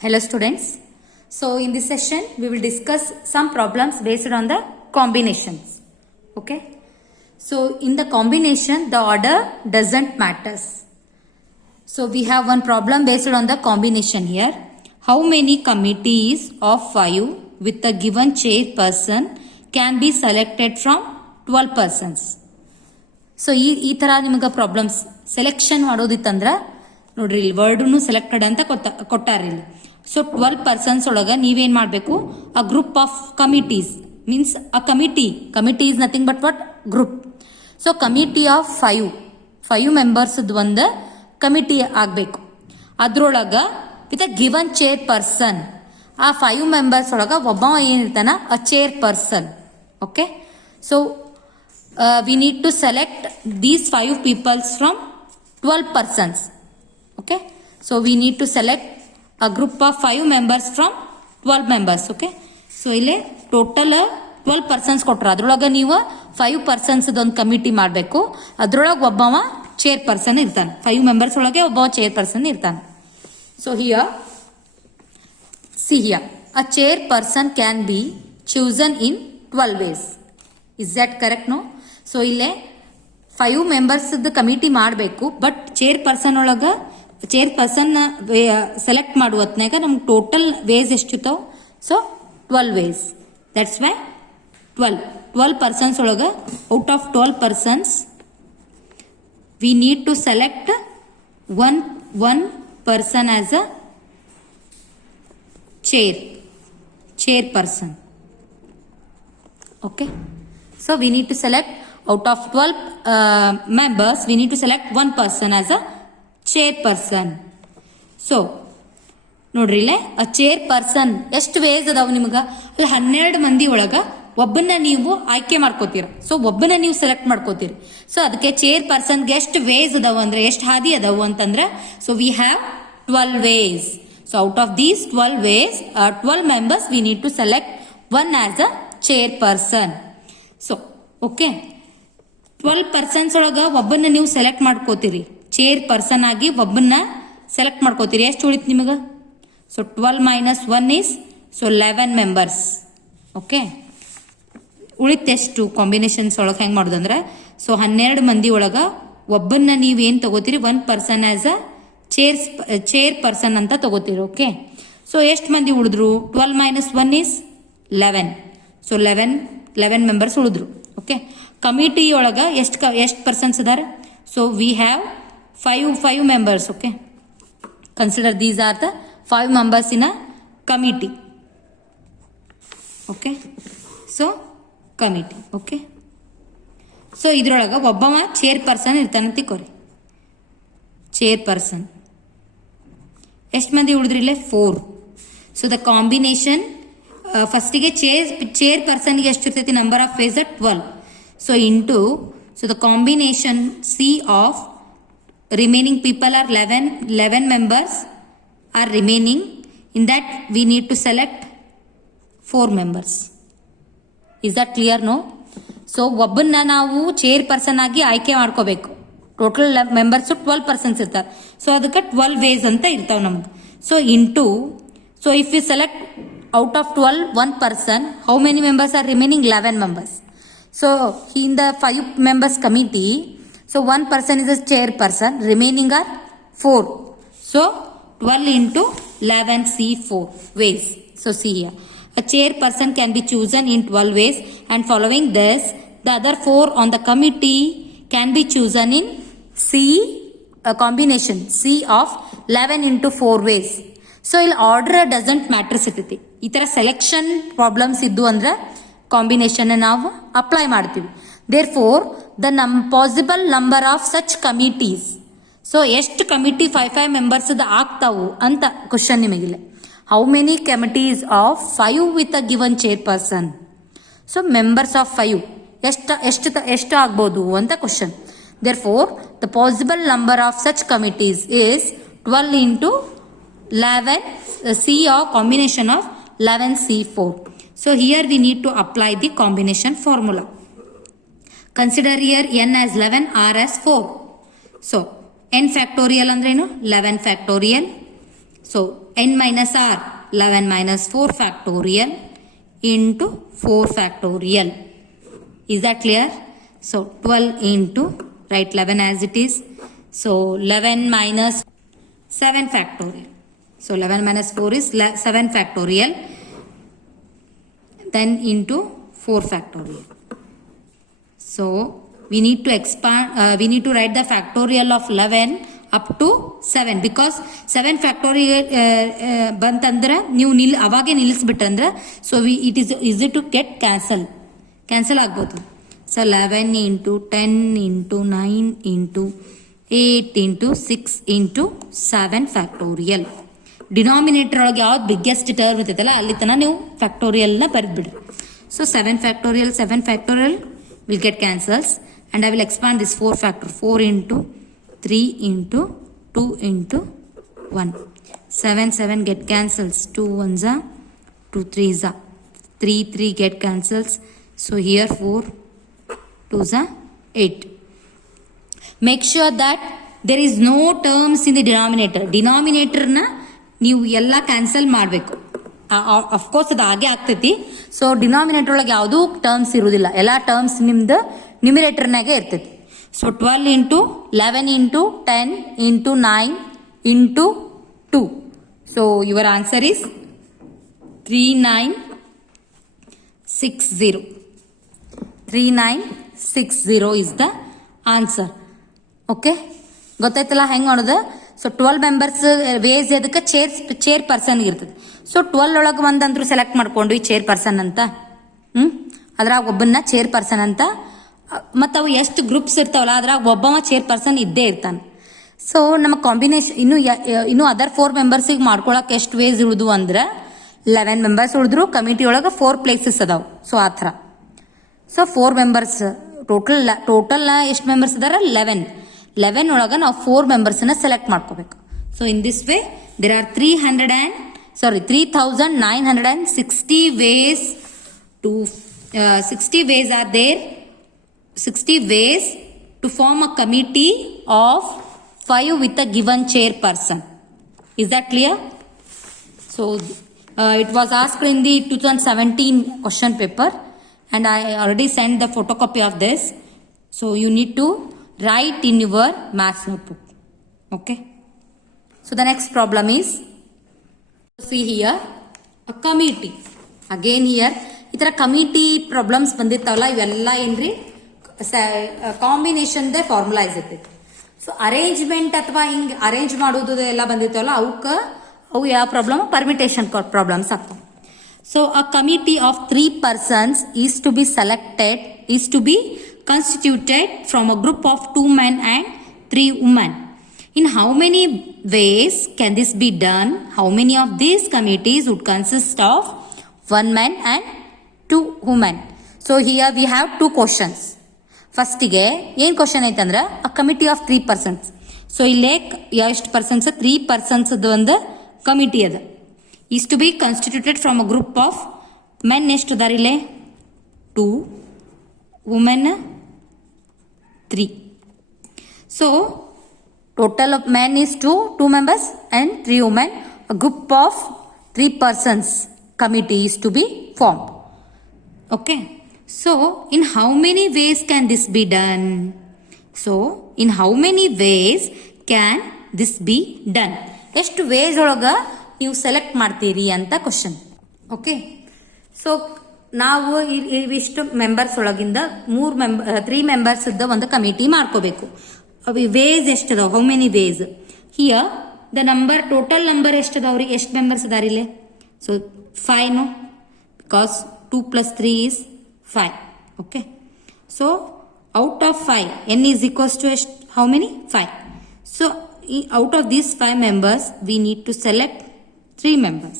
Hello students. So in this session we will discuss some problems based on the combinations. Okay. So in the combination the order doesn't matters. So we have one problem based on the combination here. How many committees of 5 with a given chairperson can be selected from 12 persons? So ಈ ಥರ ನಿಮಗೆ problems selection ಮಾಡೋದಿತ್ತಂದ್ರೆ ನೋಡ್ರಿ ಇಲ್ಲಿ ವರ್ಡ್ನು selected ಅಂತ ಕೊಟ್ಟಾರಿ ಇಲ್ಲಿ. So 12 persons ಒಳಗೆ ನೀವೇನು ಮಾಡಬೇಕು, a group of committees means a committee is nothing but what group. So committee of 5 ಮೆಂಬರ್ಸ್ದು ಒಂದು ಕಮಿಟಿ ಆಗಬೇಕು. ಅದ್ರೊಳಗೆ with a given chair person, ಆ 5 ಮೆಂಬರ್ಸ್ ಒಳಗೆ ಒಬ್ಬ ಏನಿರ್ತಾನ a chair person. Okay. So we need to select these 5 peoples from 12 persons. Okay. So we need to select a group of 5 members from 12 members. Okay. So ಇಲ್ಲಿ total 12 persons ಕೊಟ್ರ, ಅದ್ರೊಳಗೆ ನೀವು 5 persons ಒಂದು ಕಮಿಟಿ ಮಾಡಬೇಕು. ಅದ್ರೊಳಗೆ ಒಬ್ಬವ chair person ಇರ್ತಾನೆ. 5 ಮೆಂಬರ್ಸ್ ಒಳಗೆ ಒಬ್ಬವ ಚೇರ್ ಪರ್ಸನ್ ಇರ್ತಾನೆ. So here see here, a chair person can be chosen in 12 ways. Is that correct? No. So ಇಲ್ಲೇ 5 ಮೆಂಬರ್ಸ್ದು ಕಮಿಟಿ ಮಾಡಬೇಕು. ಬಟ್ ಚೇರ್ ಪರ್ಸನ್ ಒಳಗೆ ಚೇರ್ ಪರ್ಸನ್ ಸೆಲೆಕ್ಟ್ ಮಾಡುವ ಹೊತ್ನಾಗ ನಮ್ಗೆ ಟೋಟಲ್ ವೇಸ್ ಎಷ್ಟಿರ್ತಾವೆ? So 12 ways. That's why 12 persons ಒಳಗೆ out of 12 persons we need to select one person as a chair person. Okay. So we need to select out of 12 members, we need to select one person as a chairperson. So ನೋಡ್ರಿ ಇಲ್ಲೇ ಅ chair person ಎಷ್ಟು ways ಅದಾವ ನಿಮ್ಗೆ? ಅಲ್ಲಿ 12 ಮಂದಿ ಒಳಗೆ ಒಬ್ಬನ ನೀವು ಆಯ್ಕೆ ಮಾಡ್ಕೋತೀರ. ಸೊ ಒಬ್ಬನ ನೀವು ಸೆಲೆಕ್ಟ್ ಮಾಡ್ಕೋತೀರಿ. ಸೊ ಅದಕ್ಕೆ ಚೇರ್ ಪರ್ಸನ್ಗೆ ಎಷ್ಟು ವೇಸ್ ಅದಾವ ಅಂದ್ರೆ ಎಷ್ಟು ಹಾದಿ ಅದಾವು ಅಂತಂದ್ರೆ, so we have 12 ways. So out of these 12 ways 12 members we need to select one as a chair person. So okay, 12 persons ಒಳಗೆ ಒಬ್ಬನ್ನ ನೀವು ಸೆಲೆಕ್ಟ್ ಮಾಡ್ಕೋತೀರಿ. ಚೇರ್ ಪರ್ಸನ್ ಆಗಿ ಒಬ್ಬನ್ನ ಸೆಲೆಕ್ಟ್ ಮಾಡ್ಕೋತೀರಿ. ಎಷ್ಟು ಉಳಿತು ನಿಮಗೆ? So 12 minus 1 is 11 members. Okay. ಉಳಿತೆಷ್ಟು ಕಾಂಬಿನೇಷನ್ಸ್ ಒಳಗೆ ಹೆಂಗೆ ಮಾಡೋದಂದ್ರೆ, ಸೊ 12 ಮಂದಿ ಒಳಗೆ ಒಬ್ಬನ್ನ ನೀವು ಏನು ತಗೋತೀರಿ? 1 person as a chair person ಅಂತ ತಗೋತೀರಿ. ಓಕೆ. ಸೊ ಎಷ್ಟು ಮಂದಿ ಉಳಿದ್ರು? 12 ಮೈನಸ್ 1 ಈಸ್ 11. ಸೊ 11 ಮೆಂಬರ್ಸ್ ಉಳಿದ್ರು. ಓಕೆ. ಕಮಿಟಿ ಒಳಗೆ ಎಷ್ಟು ಪರ್ಸನ್ಸ್ ಇದಾರೆ? So we have 5 members. Okay. Consider these are the 5 members in a committee. Okay. So committee. Okay. So ಇದ್ರೊಳಗೆ ಒಬ್ಬವ ಚೇರ್ ಪರ್ಸನ್ ಇರ್ತಾನೆ ತಿಳ್ಕೊರಿ. ಚೇರ್ ಪರ್ಸನ್ ಎಷ್ಟು ಮಂದಿ ಉಳಿದ್ರಿಲ್ಲ? 4. ಸೊ ದ ಕಾಂಬಿನೇಷನ್ ಫಸ್ಟಿಗೆ ಚೇರ್ ಪರ್ಸನ್ಗೆ ಎಷ್ಟು ಇರ್ತೈತಿ? Number of ways 12. So into, so the combination C of remaining people are 11 members are remaining. In that we need to select 4 members. Is that clear? No. So ಒಬ್ಬನ್ನ ನಾವು chair person ಆಗಿ ಆಯ್ಕೆ ಮಾಡ್ಕೋಬೇಕು. Total members 12 persons ಇರ್ತಾರೆ. So ಅದಕ್ಕೆ 12 ways ಅಂತ ಇರ್ತಾವೆ ನಮ್ಗೆ. So into, so if you select out of 12 1 person, how many members are remaining? 11 members. So in the 5 members committee, so 1 person is a chair person, remaining are 4. So 12 into 11 see 4 ways. So see here, a chair person can be chosen in 12 ways, and following this the other 4 on the committee can be chosen in C, a combination C of 11 into 4 ways. So ಇಲ್ಲಿ order doesn't matter ಸಿಗ್ತೈತಿ. ಈ ಥರ selection problems ಇದ್ದು ಅಂದ್ರೆ combination ನಾವು apply ಮಾಡ್ತೀವಿ. Therefore the possible number of such committees. So ಎಷ್ಟು committee 5 ಮೆಂಬರ್ಸ್ದು ಆಗ್ತಾವು ಅಂತ ಕ್ವಶನ್ ನಿಮಗಿಲ್ಲ. How many committees of 5 with a given chair person? So members of 5 ಎಷ್ಟು ಆಗ್ಬೋದು ಅಂತ question. Therefore the possible number of such committees is 12 into 11 C or combination of 11 C4. So here we need to apply the combination formula. Consider here n as 11, r as 4. So n factorial ಅಂದ್ರೆ ಏನು? 11 factorial. So n minus r, 11 minus 4 factorial into 4 factorial. Is that clear? So 12 into, write 11 as it is. So 11 minus 7 factorial. So 11 minus 4 is 7 factorial. Then into 4 factorial. So we need to expand, we need to write the factorial of 11 up to 7 because 7 factorial bantandra ನೀವು ಅವಾಗೆ ನಿಲ್ಲಿಸ್ಬಿಟ್ರಂದ್ರೆ so it is easy to get cancel ಆಗ್ಬೋದು. So 11 into 10 into 9 into 8 into 6 into 7 factorial. Denominator ಒಳಗೆ ಯಾವ್ದು biggest term ಇರ್ತೈತಲ್ಲ ಅಲ್ಲಿ ತನಕ ನೀವು ಫ್ಯಾಕ್ಟೋರಿಯಲ್ನ ಬರೆದ್ಬಿಡ್ರಿ. So 7 factorial will get cancels and I will expand this 4 factor. 4 into 3 into 2 into 1. 7 get cancels. 2 1s are 2 3s are 3 get cancels. So here 4 2s are 8. Make sure that there is no terms in the denominator. Denominator na ನೀವು ಎಲ್ಲ cancel ಮಾಡಬೇಕು. Of course ಅದು ಹಾಗೆ ಆಗ್ತೈತಿ. So denominator ಒಳಗೆ ಯಾವುದೂ terms ಇರುವುದಿಲ್ಲ, ಎಲ್ಲ ಟರ್ಮ್ಸ್ ನಿಮ್ದು ನ್ಯೂಮಿರೇಟರ್ನಾಗೆ ಇರ್ತೈತಿ. So 12 into 11 into 10 into 9 into 2. So your answer is 3960. 3960 is the answer. Okay, ಗೊತ್ತಾಯ್ತಲ್ಲ ಹೆಂಗೆ ಮಾಡೋದು? ಸೊ 12 ಮೆಂಬರ್ಸ್ ವೇಸ್ ಅದಕ್ಕೆ ಚೇರ್ ಪರ್ಸನ್ ಇರ್ತದೆ. ಸೊ 12 ಒಳಗೆ ಒಂದಂತರೂ ಸೆಲೆಕ್ಟ್ ಮಾಡ್ಕೊಂಡು ಈ ಚೇರ್ ಪರ್ಸನ್ ಅಂತ, ಅದ್ರಾಗ ಒಬ್ಬನ್ನ ಚೇರ್ ಪರ್ಸನ್ ಅಂತ. ಮತ್ತು ಅವು ಎಷ್ಟು ಗ್ರೂಪ್ಸ್ ಇರ್ತಾವಲ್ಲ ಅದ್ರಾಗ ಒಬ್ಬವ ಚೇರ್ ಪರ್ಸನ್ ಇದ್ದೇ ಇರ್ತಾನೆ. ಸೊ ನಮ್ಮ ಕಾಂಬಿನೇಷನ್ ಇನ್ನು ಅದರ್ 4 ಮೆಂಬರ್ಸಿಗೆ ಮಾಡ್ಕೊಳಕ್ಕೆ ಎಷ್ಟು ವೇಸ್ ಇರುವುದು ಅಂದ್ರೆ 11 ಮೆಂಬರ್ಸ್ ಉಳಿದ್ರು ಕಮಿಟಿ ಒಳಗೆ 4 ಪ್ಲೇಸಸ್ ಅದಾವೆ. ಸೊ ಆ ಥರ. ಸೊ 4 ಮೆಂಬರ್ಸ್ ಟೋಟಲ್ ಎಷ್ಟು ಮೆಂಬರ್ಸ್ ಇದಾರೆ? 11 ಒಳಗೆ ನಾವು 4 ಮೆಂಬರ್ಸನ್ನ ಸೆಲೆಕ್ಟ್ ಮಾಡ್ಕೋಬೇಕು. So in this way there are 3960 ways to 60 ways are there. 60 ways to form a committee of 5 with a given chairperson. Is that clear? So it was asked in the 2017 question paper and I already sent the photocopy of this. So you need to write in your maths notebook. Okay. So the next problem is, see here, a committee. Again here, ಈ ಥರ committee problems ಬಂದಿರ್ತಾವಲ್ಲ ಇವೆಲ್ಲ ಏನ್ರಿ combination they ಫಾರ್ಮುಲೈಸ್ ಇರ್ತೈತಿ. So arrangement ಅಥವಾ ಹಿಂಗೆ arrange ಮಾಡೋದು ಎಲ್ಲ ಬಂದಿರ್ತಾವಲ್ಲ ಅವು ಯಾವ ಪ್ರಾಬ್ಲಮ್? ಪರ್ಮಿಟೇಷನ್ ಪ್ರಾಬ್ಲಮ್ಸ್ ಆಗ್ತವೆ. So a committee of 3 persons is to be constituted from a group of 2 men and 3 women. In how many ways can this be done? How many of these committees would consist of 1 man and 2 women? So here we have 2 questions. First ಗೆ ಏನು question ಐತಂದ್ರೆ a committee of 3 persons. So ಇಲ್ಲೇ ಎಷ್ಟು persons? 3 persons ಒಂದು committee ಅದ. Is to be constituted from a group of men ಎಷ್ಟು ಅದಾರ ಇಲ್ಲೇ? 2, women 3. So total of men is 2 members and 3 women. A group of 3 persons committee is to be formed. Okay. So in how many ways can this be done? So in how many ways can this be done? ಎಷ್ಟು ways ಒಳಗೆ ನೀವು select ಮಾಡ್ತೀರಿ ಅಂತ question. Okay. So ನಾವು ಇವಿಷ್ಟು members ಒಳಗಿಂದ 3 members ಒಂದು committee ಮಾಡ್ಕೋಬೇಕು. ವೇಸ್ ಎಷ್ಟದಾವ? How many ways? Here the number, total number ಎಷ್ಟದಾವ್ರಿ? ಎಷ್ಟು ಮೆಂಬರ್ಸ್ ಅದಾರ ಇಲ್ಲೇ? So 5 no, because 2 + 3 is 5. Okay. So out of 5 n is equals to how many? 5. So out of these 5 members we need to select 3 members.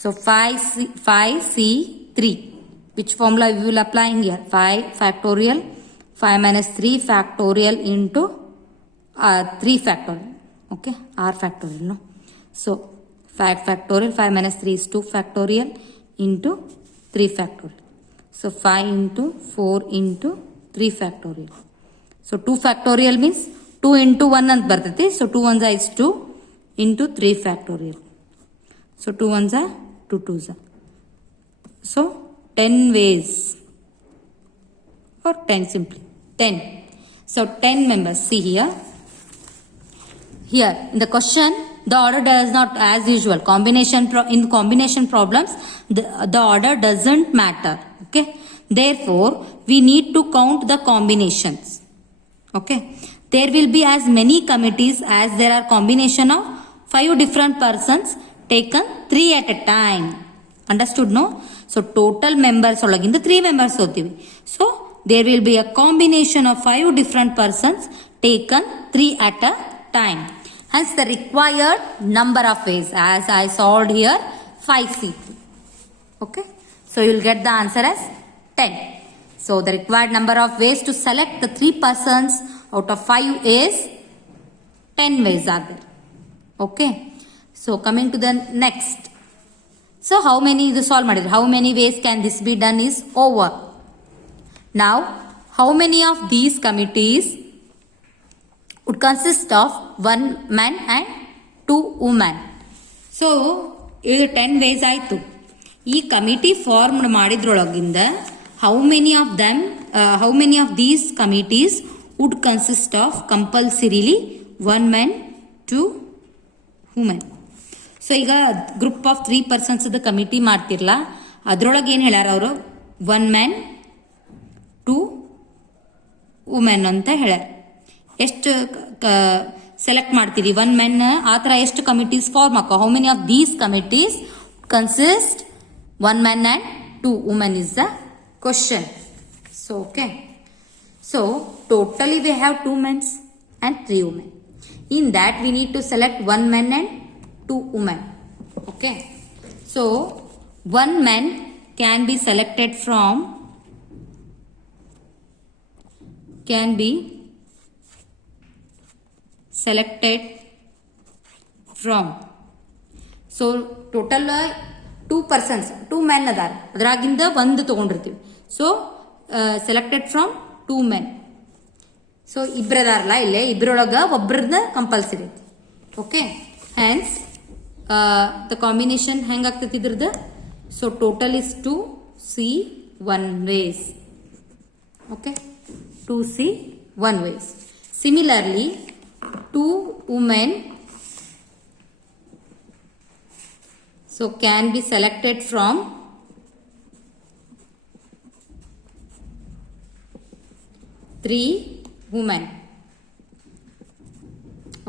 So 5C3. Which formula we will apply here? 5 factorial 5 minus 3 factorial into 3 factorial. Okay, r factorial, no? So 5 factorial 5 minus 3 is 2 factorial into 3 factorial. So 5 into 4 into 3 factorial. So 2 factorial means 2 into 1 ಅಂತ ಬರ್ತೈತಿ. So 2 1s is 2 into 3 factorial. So 2 ones are 2 twos are. So 10 ways or 10 simply 10. So 10 members. See here. Here in the question, the order does not, as usual, in combination problems, the order doesn't matter. Okay. Therefore, we need to count the combinations. Okay. There will be as many committees as there are combination of 5 different persons taken 3 at a time. Understood, no? So total members olaginda 3 members hotivi. So there will be a combination of 5 different persons taken 3 at a time. Hence the required number of ways, as I solved here, 5C3. Okay. So you will get the answer as 10. So the required number of ways to select the 3 persons out of 5 is 10 ways are there. Okay. So coming to the next. So how many this solve ಮಾಡಿದ್ರೆ how many ways can this be done is over. Now how many of these committees would consist of 1 man and 2 women? So ಇದು 10 ways ಆಯಿತು. ಈ committee form ಮಾಡಿದ್ರೊಳಗಿಂದ how many of these committees would consist of compulsorily 1 man 2 women. So ಈಗ group of 3 ಪರ್ಸನ್ಸ್ದು committee ಮಾಡ್ತಿರಲ್ಲ, ಅದ್ರೊಳಗೆ ಏನು ಹೇಳ್ಯಾರ ಅವರು 1 ಮ್ಯಾನ್ 2 ವುಮೆನ್ ಅಂತ ಹೇಳ್ಯಾರ. ಎಷ್ಟು ಸೆಲೆಕ್ಟ್ ಮಾಡ್ತೀರಿ 1 ಮ್ಯಾನ್ ಆ ಥರ ಎಷ್ಟು ಕಮಿಟೀಸ್ ಫಾರ್ಮ್ ಹಾಕೋ. How many of these committees consist 1 man and 2 women is the question. So okay. So totally we have 2 mens and 3 women. In that we need to select 1 man and 2 women. Okay. So 1 man can be selected from so total 2 persons 2 men adar adraginda ಒಂದು ತಗೊಂಡಿರ್ತೀವಿ. So selected from 2 men. So ಇಬ್ರದಾರಲ್ಲ ಇಲ್ಲೇ ಇಬ್ರೊಳಗ ಒಬ್ಬರನ್ನ compulsory. Okay. Hans the combination ಹೆಂಗೆ ಆಗ್ತೈತಿ ಇದ್ರದ್ದು. So total is 2C1 ways. Okay. 2C1 ways. Similarly 2 women so can be selected from 3 women.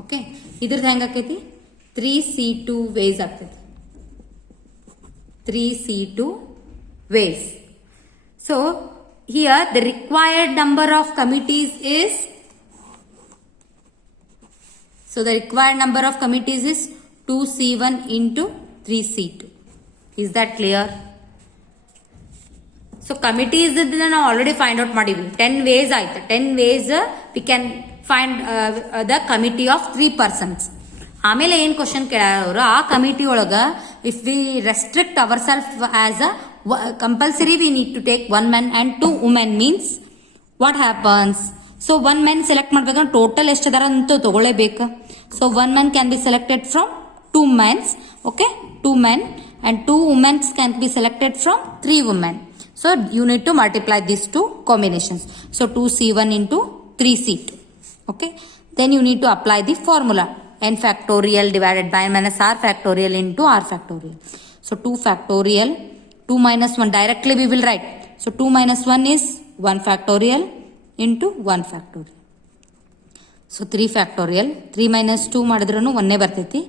Okay. ಇದ್ರದ್ದು ಹೆಂಗೆ ಆಕೈತಿ 3C2 ways ಆಗ್ತದೆ. 3C2 ways. So here the required number of committees is, so the required number of committees is 2C1 into 3C2. Is that clear? So committees ನಾವು already find out ಮಾಡಿವಿ. 10 ways ಆಯ್ತು. 10 ways we can find the committee of 3 persons. ಆಮೇಲೆ ಏನು question ಕೇಳೋರು, ಆ committee ಒಳಗೆ if we restrict ourself as a compulsory we need to take 1 man and 2 women means what happens. So 1 man select ಮಾಡ್ಬೇಕಂದ್ರೆ total ಎಷ್ಟು ಅದಾರ ಅಂತ ತಗೊಳ್ಳೇಬೇಕು. So 1 man can be selected from 2 mans. Okay. 2 man and 2 womens can be selected from 3 women. So you need to multiply this 2 combinations. So 2C1 into 3C2. Okay. Then you need to apply the formula n factorial divided by minus r factorial into r factorial. So 2 factorial, 2 minus 1 directly we will write. So 2 minus 1 is 1 factorial into 1 factorial. So 3 factorial, 3 minus 2 ಮಾಡಿದ್ರೂ 1 ಬರ್ತೈತಿ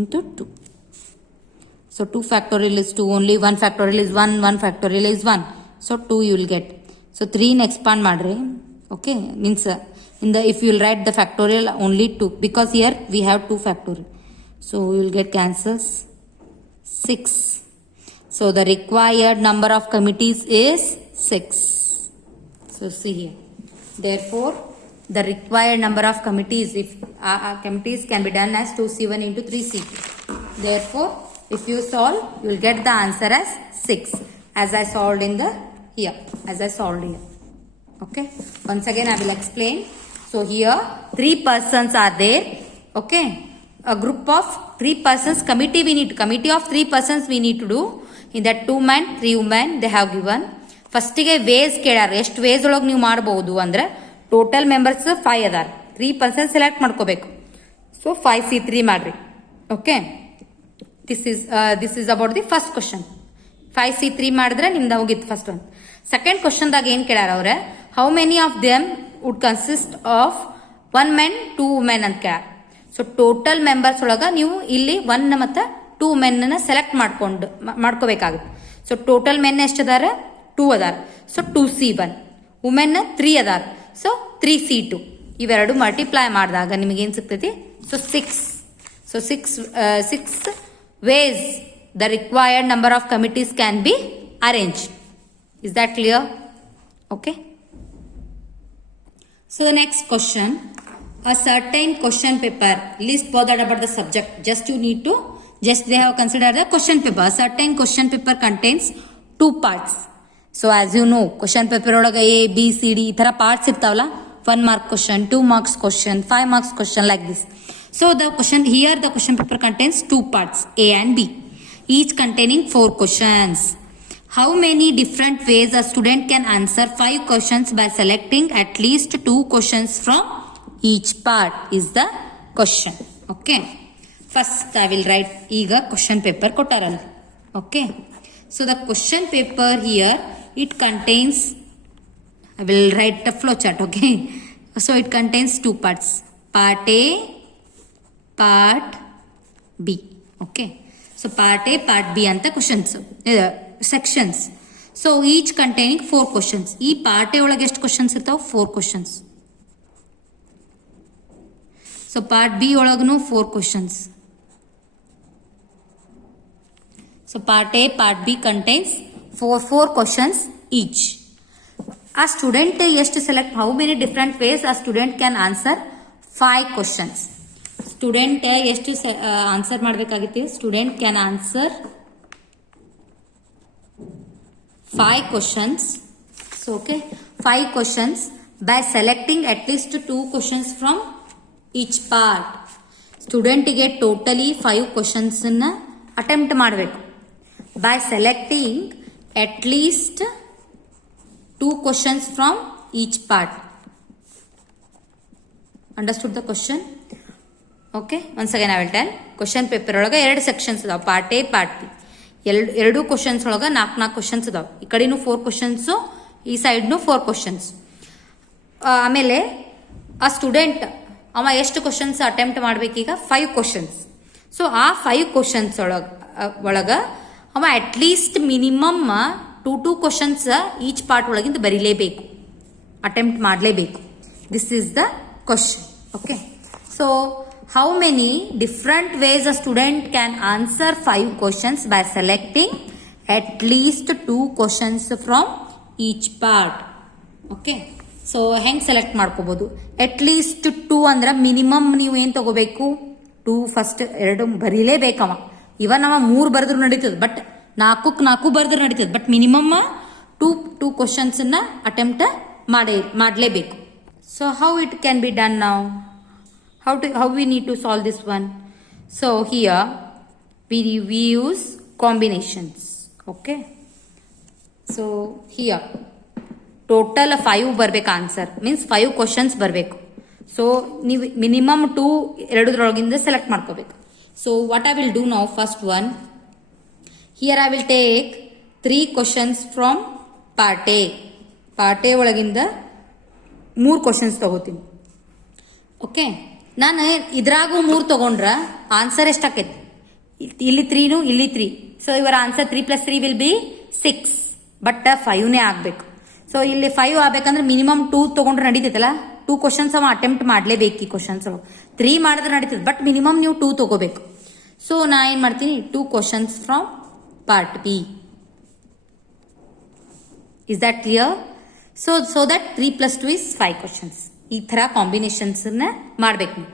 into 2. So 2 factorial is 2 only, 1 factorial is 1, 1 factorial is 1. So 2 you will get. So 3 ನ expand ಮಾಡ್ರಿ. Okay, means if you will write the factorial only 2, because here we have 2 factorial. So you will get cancels 6. So the required number of committees is 6. So see here. Therefore, the required number of committees, if committees can be done as 2C1 into 3C2. Therefore, if you solve, you will get the answer as 6, as I solved in the here, as I solved here. Okay. Once again, I will explain. So here 3 persons are there. Okay. a group of 3 persons committee of 3 persons we need to do. In that 2 men 3 women they have given. ಫಸ್ಟಿಗೆ ways ಕೇಳ್ಯಾರ, ಎಷ್ಟು ways ಒಳಗೆ ನೀವು ಮಾಡ್ಬೋದು ಅಂದ್ರೆ total members 5 ಅದಾರ, 3 person select ಮಾಡ್ಕೋಬೇಕು. So 5C3 ಮಾಡ್ರಿ. Okay, this is about the first question. 5C3 ಮಾಡಿದ್ರೆ ನಿಮ್ದು ಹೋಗಿತ್ತು ಫಸ್ಟ್ ಒನ್. ಸೆಕೆಂಡ್ ಕ್ವಶನ್ದಾಗ ಏನ್ ಕೇಳ್ಯಾರ ಅವ್ರೆ, how many of them would consist of 1 men 2 women ಅಂತ ಕೇಳ್ಯಾರ. ಸೊ ಟೋಟಲ್ ಮೆಂಬರ್ಸ್ ಒಳಗ ನೀವು ಇಲ್ಲಿ 1 ಮತ್ತು 2 ಮೆನ್ನ ಸೆಲೆಕ್ಟ್ ಮಾಡ್ಕೋಬೇಕಾಗುತ್ತೆ. ಸೊ ಟೋಟಲ್ ಮೆನ್ ಎಷ್ಟು ಅದಾರ, 2 ಅದಾರ. So 2C1. ವುಮೆನ್ 3 ಅದಾರ. So 3C2. ಇವೆರಡು ಮಲ್ಟಿಪ್ಲೈ ಮಾಡಿದಾಗ ನಿಮಗೆ ಏನು ಸಿಗ್ತೈತಿ, so 6. So 6 ways the required number of committees can be arranged. Is that clear? Okay. So the next question, a certain question paper, least bothered about the subject, just they have considered the question paper. A certain question paper contains 2 parts. So as you know, question paper olaga A, B, C, D thara parts irtavalla, 1 mark question, 2 marks question, 5 marks question, like this. So the question paper contains 2 parts, A and B, each containing 4 questions. How many different ways a student can answer 5 questions by selecting at least 2 questions from each part is the question. Okay. First I will write ಈಗ question paper ಕೊಟ್ಟಾರಲ್ಲ. Okay. So the question paper here, it contains, I will write the flow chart. Okay. So it contains 2 parts, part A, part B. Okay. So part A, part B ಅಂತ questions, sections. So each containing 4 questions. ಈ part A ಒಳಗೆ ಎಷ್ಟು questions ಇರ್ತಾವ, 4 questions. So part B ಒಳಗನು 4 questions. So part A, part B contains 4 questions each. A student ಎಷ್ಟು select, how many different ways a student can answer 5 questions. Student ಎಷ್ಟು answer ಮಾಡಬೇಕಾಗಿತ್ತು, student can answer 5 questions. So okay, 5 questions by selecting at least 2 questions from each part. ಸ್ಟೂಡೆಂಟಿಗೆ totally 5 questions ಅನ್ನ attempt ಮಾಡಬೇಕು by selecting at least 2 questions from each part. Understood the question? Okay, once again I will tell. Question paper ಒಳಗೆ 2 sections ಅದಾವ, part A, part B. ಎರಡು questions ಒಳಗೆ 4 questions ಅದಾವ. ಈ ಕಡೆನೂ 4 ಕ್ವಶನ್ಸ್, ಈ ಸೈಡ್ನು 4 ಕ್ವಶನ್ಸ್. ಆಮೇಲೆ ಆ ಸ್ಟೂಡೆಂಟ್ ಅವ ಎಷ್ಟು ಕ್ವಶನ್ಸ್ ಅಟೆಂಪ್ಟ್ ಮಾಡ್ಬೇಕೀಗ, 5 ಕ್ವಶನ್ಸ್. ಸೊ ಆ 5 ಕ್ವಶನ್ಸ್ ಒಳಗ ಅವ at least minimum 2 questions each part ಒಳಗಿಂದ ಬರೀಲೇಬೇಕು, ಅಟೆಂಪ್ಟ್ ಮಾಡಲೇಬೇಕು. This is the question. Okay. So how many different ways a student can answer 5 questions by selecting at least 2 questions from each part. Okay. So ಹೆಂಗೆ select ಮಾಡ್ಕೋಬಹುದು, at least 2 ಅಂದ್ರೆ minimum ನೀವು ಏನು ತಗೋಬೇಕು, 2 first 2 ಬರೀಲೇಬೇಕವ. ಇವನ್ ಅವ 3 ಬರೆದ್ರು ನಡೀತದೆ, ಬಟ್ 4 ಬರೆದ್ರು ನಡೀತದೆ, ಬಟ್ ಮಿನಿಮಮ್ 2 ಕ್ವಶನ್ಸ್ ಅನ್ನ ಅಟೆಂಪ್ಟ್ ಮಾಡಲೇಬೇಕು. So how it can be done now, how we need to solve this one. So here we use combinations. Okay. So here total 5 ಬರ್ಬೇಕು ಆನ್ಸರ್, ಮೀನ್ಸ್ 5 ಕ್ವಶನ್ಸ್ ಬರಬೇಕು. So ನೀವು minimum 2 ಎರಡರೊಳಗಿಂದ select ಮಾಡ್ಕೋಬೇಕು. So what I will do now, first one, here I will take 3 questions from part A. Part A ಒಳಗಿಂದ 3 questions ತಗೋತೀನಿ. Okay. ನಾನು ಇದ್ರಾಗೂ 3 ತಗೊಂಡ್ರ answer ಎಷ್ಟಾಕೈತಿ, ಇಲ್ಲಿ 3 ಇಲ್ಲಿ 3. ಸೊ ಇವರ ಆನ್ಸರ್ 3 + 3 ವಿಲ್ ಬಿ 6, ಬಟ್ 5ನೇ ಆಗಬೇಕು. ಸೊ ಇಲ್ಲಿ 5 ಆಗ್ಬೇಕಂದ್ರೆ ಮಿನಿಮಮ್ 2 ತಗೊಂಡ್ರೆ ನಡೀತೈತಲ್ಲ, 2 ಕ್ವಶನ್ಸ್ ಅವ ಅಟೆಂಪ್ಟ್ ಮಾಡಲೇಬೇಕು. ಈ ಕ್ವಶನ್ಸ್ 3 ಮಾಡಿದ್ರೆ ನಡೀತದೆ, ಬಟ್ ಮಿನಿಮಮ್ ನೀವು 2 ತಗೋಬೇಕು. ಸೊ ನಾ ಏನು ಮಾಡ್ತೀನಿ, 2 questions from part B. Is that clear? So that 3 + 2 is 5 questions. ಈ ಥರ ಕಾಂಬಿನೇಷನ್ಸನ್ನ ಮಾಡ್ಬೇಕು ನೀವು.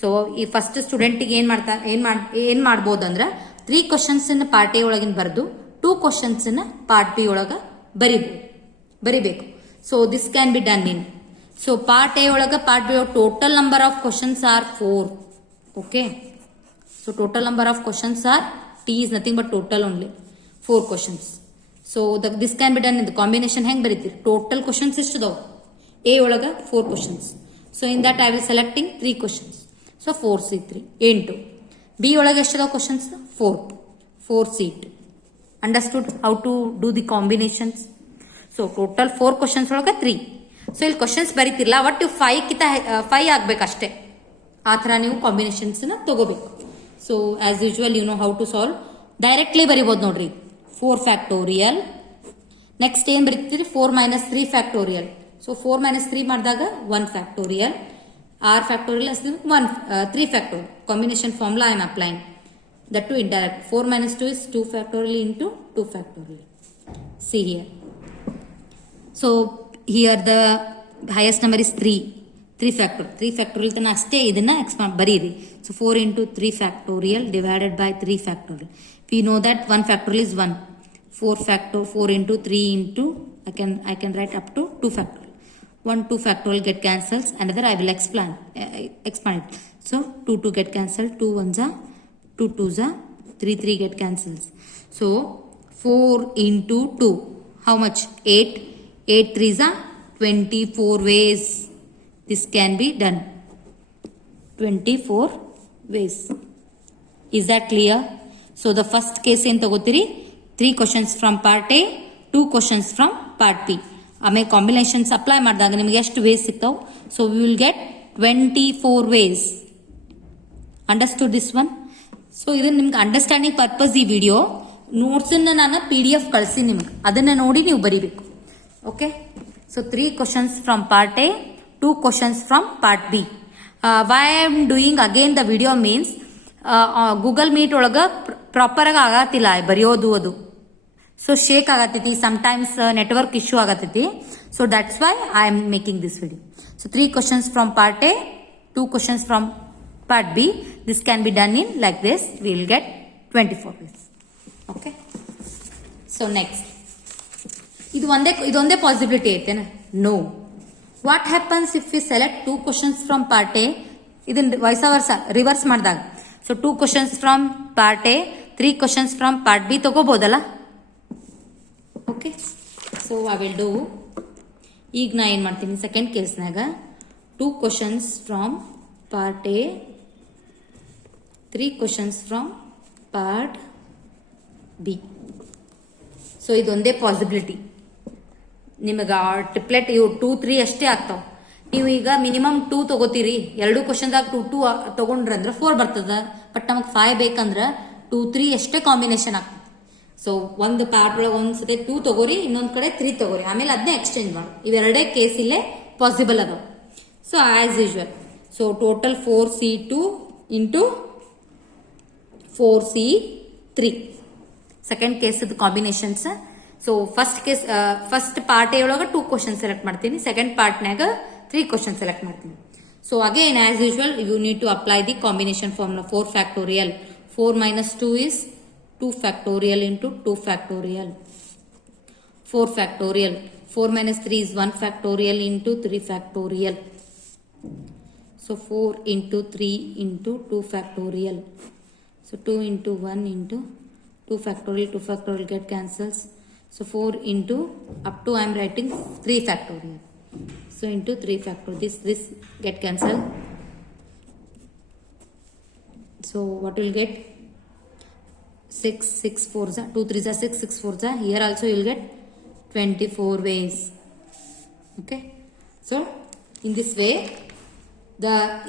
ಸೊ ಈ ಫಸ್ಟ್ ಸ್ಟೂಡೆಂಟಿಗೆ ಏನು ಮಾಡ್ಬೋದು ಅಂದ್ರೆ 3 ಕ್ವಶನ್ಸನ್ನ ಪಾರ್ಟ್ ಎ ಒಳಗಿನ ಬರೆದು 2 ಕ್ವಶನ್ಸನ್ನ ಪಾರ್ಟ್ ಬಿ ಒಳಗೆ ಬರಿಬೇಕು. So this can be done in. So part A ಒಳಗೆ part B total number of questions are 4. Okay. So total number of questions are T is nothing but total only 4 questions. So this can be done in the combination. Hang baritir total questions ಎಷ್ಟು ಅದಾವ A ಒಳಗ 4 questions. So in that I will selecting 3 questions. So 4C3 into B ಒಳಗ ಎಷ್ಟು ಅದಾವ questions 4C2. Understood how to do the combinations? So total 4 questions ಒಳಗ 3. So ಇಲ್ಲಿ questions ಬರೀತಿರಲ್ಲ ಒಟ್ಟು 5 ಕಿತ 5 ಆಗ್ಬೇಕಷ್ಟೇ. ಆ ಥರ ನೀವು ಕಾಂಬಿನೇಷನ್ಸ್ನ ತಗೋಬೇಕು. So as usual you know how to solve. Directly ಬರಿಬೋದು ನೋಡ್ರಿ 4 ಫ್ಯಾಕ್ಟೋರಿಯಲ್. ನೆಕ್ಸ್ಟ್ ಏನು ಬರೀತೀರಿ 4 ಮೈನಸ್ 3 ಫ್ಯಾಕ್ಟೋರಿಯಲ್. ಸೊ 4 ಮೈನಸ್ 3 ಮಾಡಿದಾಗ 1 factorial. R factorial 3 factorial. Combination formula I am applying that to indirect. 4 minus 2 is 2 factorial into 2 factorial. See here. So here the highest number is 3 factorial. 3 factorial ತನ ಅಷ್ಟೇ ಇದನ್ನ expand ಬರೀರಿ. So 4 into 3 factorial divided by 3 factorial. We know that 1 factorial is 1. 4 into 3 into I can write up to 2 factorial. 1 2 factorial get cancels. Another I will expand it. So 2 get cancelled. 2 1s are 2 2s are 3 get cancels. So 4 into 2 how much 8 3s are 24 ways this can be done. 24 ways. Is that clear? So the first case ಏನು ತಗೋತೀರಿ 3 questions from part A 2 questions from part B. ಆಮೇಲೆ combinations apply ಮಾಡಿದಾಗ ನಿಮಗೆ ಎಷ್ಟು ways ಸಿಗ್ತಾವೆ. So we will get 24 ways. Understood this one? So ಇದನ್ನ ನಿಮ್ಗೆ understanding purpose ಈ video ನೋಟ್ಸನ್ನ ನಾನು PDF ಕಳಿಸಿ ನಿಮ್ಗೆ ಅದನ್ನ ನೋಡಿ ನೀವು ಬರೀಬೇಕು. Okay. So 3 questions from part A 2 questions from part B. Why I am doing again the video means Google Meet ಒಳಗೆ ಪ್ರಾಪರಾಗಿ ಆಗತ್ತಿಲ್ಲ ಬರೆಯೋದು ಅದು. ಸೊ ಶೇಕ್ ಆಗತ್ತೈತಿ, ಸಮ್ಟೈಮ್ಸ್ ನೆಟ್ವರ್ಕ್ ಇಶ್ಯೂ ಆಗತ್ತೈತಿ. So that's why I am making this video. So 3 questions from part A 2 questions from part B. This can be done in like this. We will get 24 ways. Okay. So next. ಇದೊಂದೇ possibility ಐತೆನಾ? No. What happens if we select 2 questions from part A? ಇದನ್ನ vice versa reverse ಮಾಡಿದಾಗ so 2 questions from part A 3 questions from part B ತಗೋಬೋದಲ್ಲ? Okay. So I will do. ಈಗ ನಾ ಏನು ಮಾಡ್ತೀನಿ second ಕೇಸ್ನಾಗ 2 questions from part A 3 questions from part B. So ಇದೊಂದೇ possibility. ನಿಮಗೆ ಟ್ರಿಪ್ಲೆಟ್ ಇವು 2 3 ಅಷ್ಟೇ ಆಗ್ತಾವ. ನೀವು ಈಗ ಮಿನಿಮಮ್ 2 ತಗೋತೀರಿ, 2 ಕ್ವಶನ್ದಾಗ 2 2 ತಗೊಂಡ್ರಂದ್ರೆ 4 ಬರ್ತದ. ಬಟ್ ನಮಗೆ 5 ಬೇಕಂದ್ರೆ 2 3 ಅಷ್ಟೇ ಕಾಂಬಿನೇಷನ್ ಆಗ್ತದೆ. ಸೊ ಒಂದು ಪಾರ್ಟ್ ಒಳಗೆ ಒಂದ್ಸತಿ 2 ತಗೋರಿ, ಇನ್ನೊಂದು ಕಡೆ 3 ತಗೋರಿ, ಆಮೇಲೆ ಅದನ್ನೇ ಎಕ್ಸ್ಚೇಂಜ್ ಮಾಡಿ. ಇವೆರಡೇ ಕೇಸ್ ಇಲ್ಲೇ ಪಾಸಿಬಲ್ ಅದಾವ. So as usual. So total 4C2 into 4C3 second ಕೇಸದ combinations. So first part A ಒಳಗೆ 2 ಕ್ವಶನ್ ಸೆಲೆಕ್ಟ್ ಮಾಡ್ತೀನಿ, ಸೆಕೆಂಡ್ ಪಾರ್ಟ್ನಾಗ 3 ಕ್ವಶನ್ ಸೆಲೆಕ್ಟ್ ಮಾಡ್ತೀನಿ. So again as usual you need to apply the combination formula 4 factorial. 4 minus 2 is 2 factorial into 2 factorial. 4 factorial. 4 minus 3 is 1 factorial into 3 factorial. So 4 into 3 into 2 factorial. So 2 into 1 into 2 factorial get cancels. So 4 into up to I am writing 3 factorial. So into 3 factorial. This get cancelled. So what will get? 6 4s are 2 3s are 6 4s are. Here also you will get 24 ways. Okay. So in this way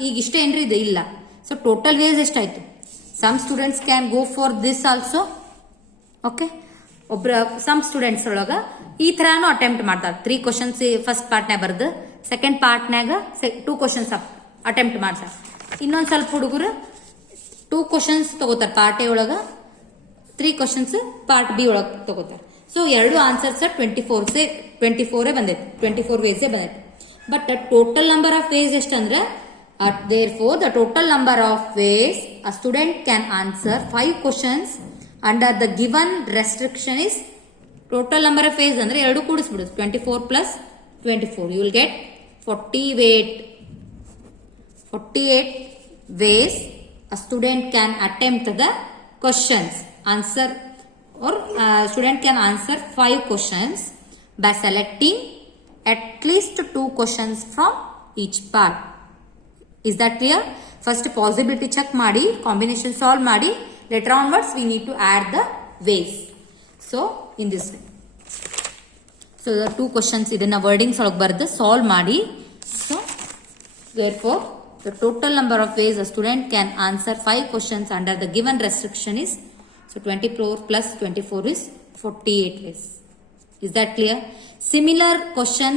ಈಗ ಇಷ್ಟ ಏನ್ರಿ ಇದೆ ಇಲ್ಲ. So total ways ಎಷ್ಟಾಯ್ತು? Some students can go for this also. Okay. Some students ಒಳಗ ಈ ಥರಾನು attempt ಮಾಡ್ತಾರೆ. 3 questions first ಪಾರ್ಟ್ನಾಗ ಬರೆದು ಸೆಕೆಂಡ್ ಪಾರ್ಟ್ನಾಗ 2 ಕ್ವಶನ್ಸ್ ಅಟೆಂಪ್ಟ್ ಮಾಡ್ತಾರೆ. ಇನ್ನೊಂದು ಸ್ವಲ್ಪ ಹುಡುಗರು 2 ಕ್ವಶನ್ಸ್ ತಗೋತಾರೆ ಪಾರ್ಟ್ ಎ ಒಳಗ, 3 ಕ್ವಶನ್ಸ್ ಪಾರ್ಟ್ ಬಿ ಒಳಗೆ ತಗೋತಾರೆ. ಸೊ ಎರಡು ಆನ್ಸರ್ಸ್ 24 ಬಂದೈತಿ, 24 ವೇಸೇ ಬಂದೈತಿ. But total number of ways ಎಷ್ಟಂದ್ರೆ therefore the total number of ways a student can answer 5 questions under the given restriction is total number of ways ಅಂದ್ರೆ ಎರಡು ಕೂಡಿಸ್ಬಿಡು 24 plus 24 you will get 48 ways a student can attempt the questions, answer, or student can answer 5 questions by selecting at least 2 questions from each part. Is that clear? First possibility check ಮಾಡಿ, combination solve ಮಾಡಿ, later onwards we need to add the ways. So in this way. So the 2 questions ಇದನ್ನ wordings ಒಳಗೆ ಬರೆದು solve ಮಾಡಿ. So therefore the total number of ways a student can answer 5 questions under the given restriction is, so 24 plus 24 is 48 ways. Is that clear? Similar question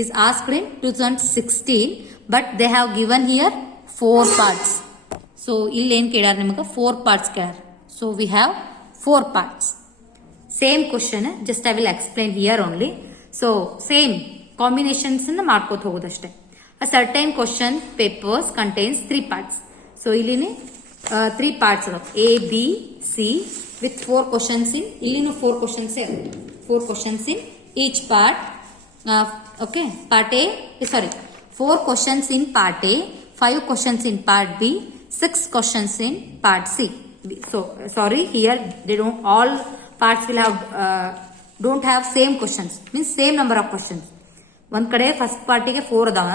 is asked in 2016, but they have given here 4 parts. So ಇಲ್ಲಿ ಏನು ಕೇಳಾರ ನಿಮಗೆ 4 parts ಕೇಳಾರ. So we have 4 parts. Same question, just I will explain here only. So same combinations ಮಾಡ್ಕೋತ ಹೋಗೋದಷ್ಟೇ. A certain question papers contains 3 parts. So ಇಲ್ಲಿ 3 parts A, B, C with 4 questions in. ಇಲ್ಲಿನೂ 4 questions 4 questions in each part. Okay, part A, sorry, 4 questions in part A, 5 questions in part B, 6 questions in part C. So sorry, here they don't, all parts will have don't have same questions, means same number of questions. ಒಂದ್ ಕಡೆ first ಪಾರ್ಟಿಗೆ 4 ಅದಾವ,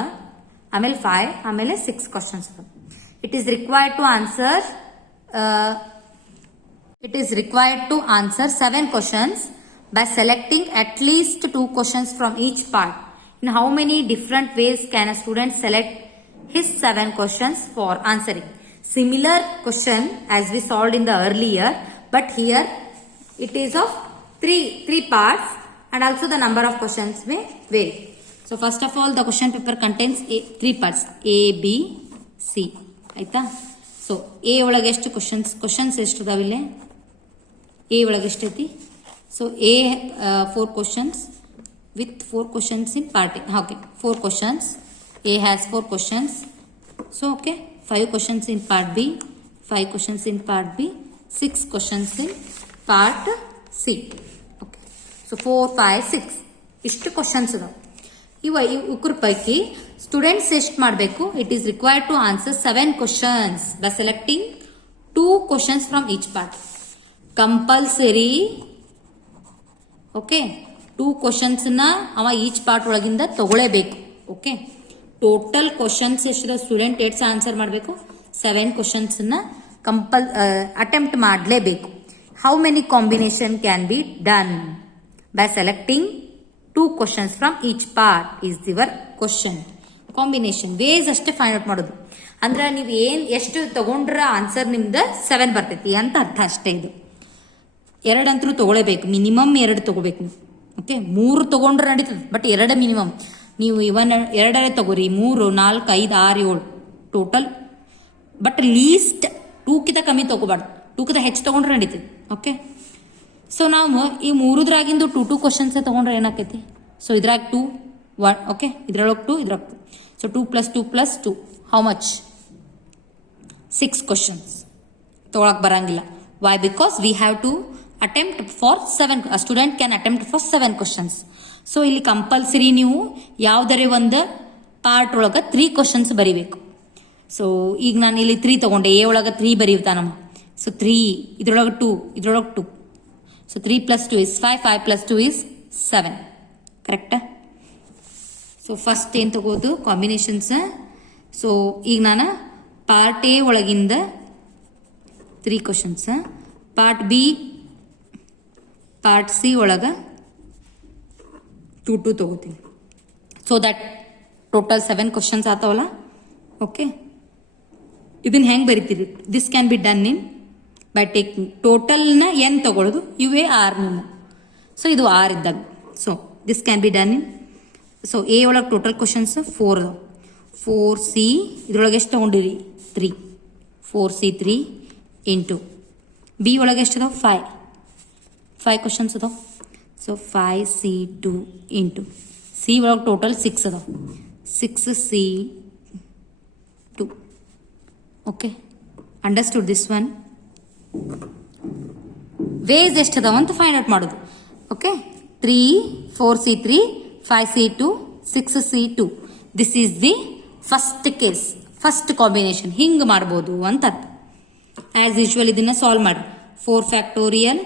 ಆಮೇಲೆ 5, ಆಮೇಲೆ 6 questions ಅದಾವ. It is required to answer 7 questions by selecting at least 2 questions from each part. In how many different ways can a student select his 7 questions for answering? Similar question as we solved in the earlier, but here it is of 3 parts, and also the number of questions may vary. So first of all, the question paper contains 3 parts, A, B, C. ಆಯ್ತಾ? So A ಒಳಗೆ ಎಷ್ಟು questions ಎಷ್ಟು ಅದಾವಿಲ್ಲ? A ಒಳಗೆ ಎಷ್ಟೈತಿ? So A 4 questions with 4 questions in part A. Okay, 4 questions. A has 4 questions. So okay, 5 questions in part B, 5 questions in part B, 6 questions in part C. Okay, so 4, 5, 6 ಇಷ್ಟು questions ಅದಾವ. ಇವ್ರ ಪೈಕಿ students ಎಷ್ಟು ಮಾಡಬೇಕು? It is required to answer 7 questions by selecting 2 questions from each part. Compulsory. Okay, 2 questions ಅವ each part ಒಳಗಿಂದ ತಗೊಳ್ಳೇಬೇಕು. Okay, total questions ಎಷ್ಟದ? ಸ್ಟೂಡೆಂಟ್ ಎಷ್ಟು ಆನ್ಸರ್ ಮಾಡಬೇಕು? 7 questions ಅಟೆಂಪ್ಟ್ ಮಾಡಲೇಬೇಕು. How many combination can be done? By selecting 2 questions from each part is your question. Combination ways ಅಷ್ಟೇ find out ಮಾಡೋದು. ಅಂದ್ರೆ ನೀವು ಎಷ್ಟು ತಗೊಂಡ್ರ ಆನ್ಸರ್ ನಿಮ್ದು 7 ಬರ್ತೈತಿ ಅಂತ ಅರ್ಥ ಅಷ್ಟೇ. ಇದು 2 ಅಂತೂ ತಗೊಳ್ಳೇಬೇಕು, ಮಿನಿಮಮ್ 2 ತಗೋಬೇಕು ನೀವು. ಓಕೆ, 3 ತಗೊಂಡ್ರೆ ನಡೀತದೆ, ಬಟ್ 2 ಮಿನಿಮಮ್. ನೀವು ಇವನ್ 2 ತಗೋರಿ, 3, 4, 5, 6, 7 ಟೋಟಲ್. ಬಟ್ ಲೀಸ್ಟ್ 2ಕ್ಕಿಂತ ಕಮ್ಮಿ ತಗೋಬಾರ್ದು, 2ಕ್ಕಿಂತ ಹೆಚ್ಚು ತಗೊಂಡ್ರೆ ನಡೀತದೆ. ಓಕೆ, ಸೊ ನಾವು ಈ 3ದ್ರಾಗಿಂದು 2 questions ತಗೊಂಡ್ರೆ ಏನಾಕೈತಿ? ಸೊ ಇದ್ರಾಗ 2, 1. ಓಕೆ, ಇದ್ರೊಳಗೆ 2, ಇದ್ರಾಗ 2. So 2 + 2 + 2 how much? 6 questions ತಗೊಳಕ್ ಬರಂಗಿಲ್ಲ. Why? Because we have to attempt for 7. A student can attempt for 7 questions. So ಇಲ್ಲಿ ಕಂಪಲ್ಸರಿ ನೀವು ಯಾವುದರೇ ಒಂದು ಪಾರ್ಟ್ ಒಳಗೆ 3 questions ಬರೀಬೇಕು. ಸೊ ಈಗ ನಾನು ಇಲ್ಲಿ 3 ತಗೊಂಡೆ, ಎ ಒಳಗೆ 3 ಬರೀತಾನಮ್ಮ. ಸೊ 3, ಇದ್ರೊಳಗೆ 2, ಇದ್ರೊಳಗೆ 2. So 3 + 2 is 5, 5 + 2 is 7. ಕರೆಕ್ಟಾ? ಸೊ ಫಸ್ಟ್ ಏನು ತಗೋದು? ಕಾಂಬಿನೇಷನ್ಸ್. ಸೊ ಈಗ ನಾನು ಪಾರ್ಟ್ ಎ ಒಳಗಿಂದ 3 questions, part B, part C ಒಳಗೆ 2 ತಗೋತೀನಿ. ಸೊ ದಟ್ ಟೋಟಲ್ 7 questions ಆತವಲ್ಲ. ಓಕೆ, ಇದನ್ನ ಹೆಂಗೆ ಬರಿತೀರಿ? This can be done in by taking ಟೋಟಲ್ನ ಏನು ತಗೊಳ್ಳೋದು? ಇವೇ 6 ನಿಮ್ಮ. ಸೊ ಇದು 6 ಇದ್ದಾಗ. So this can be done in. So A ಒಳಗೆ ಟೋಟಲ್ ಕ್ವಶನ್ಸ್ 4 ಅದಾವ. 4C ಇದ್ರೊಳಗೆ ಎಷ್ಟು ತಗೊಂಡಿರಿ? 3. 4C 3 ಇಂಟು ಬಿ ಒಳಗೆ ಎಷ್ಟು ಅದಾವ? 5 ಕ್ವಶನ್ಸ್ ಅದಾವ. ಸೊ 5C2 ಇಂಟು ಸಿ ಒಳಗೆ ಟೋಟಲ್ 6 ಅದಾವ. 6C2. Okay, understood this one? Ways ಎಷ್ಟು ಅದಾವ ಅಂತ ಫೈಂಡ್ ಔಟ್ ಮಾಡೋದು. Okay, 3, 4C3, 5C2, 6C2. This is the first case, first combination. ಹಿಂಗೆ ಮಾಡ್ಬೋದು ಅಂತ. ಆ್ಯಸ್ ಯೂಶ್ವಲ್ ಇದನ್ನು ಸಾಲ್ವ್ ಮಾಡಿ 4 ಫ್ಯಾಕ್ಟೋರಿಯಲ್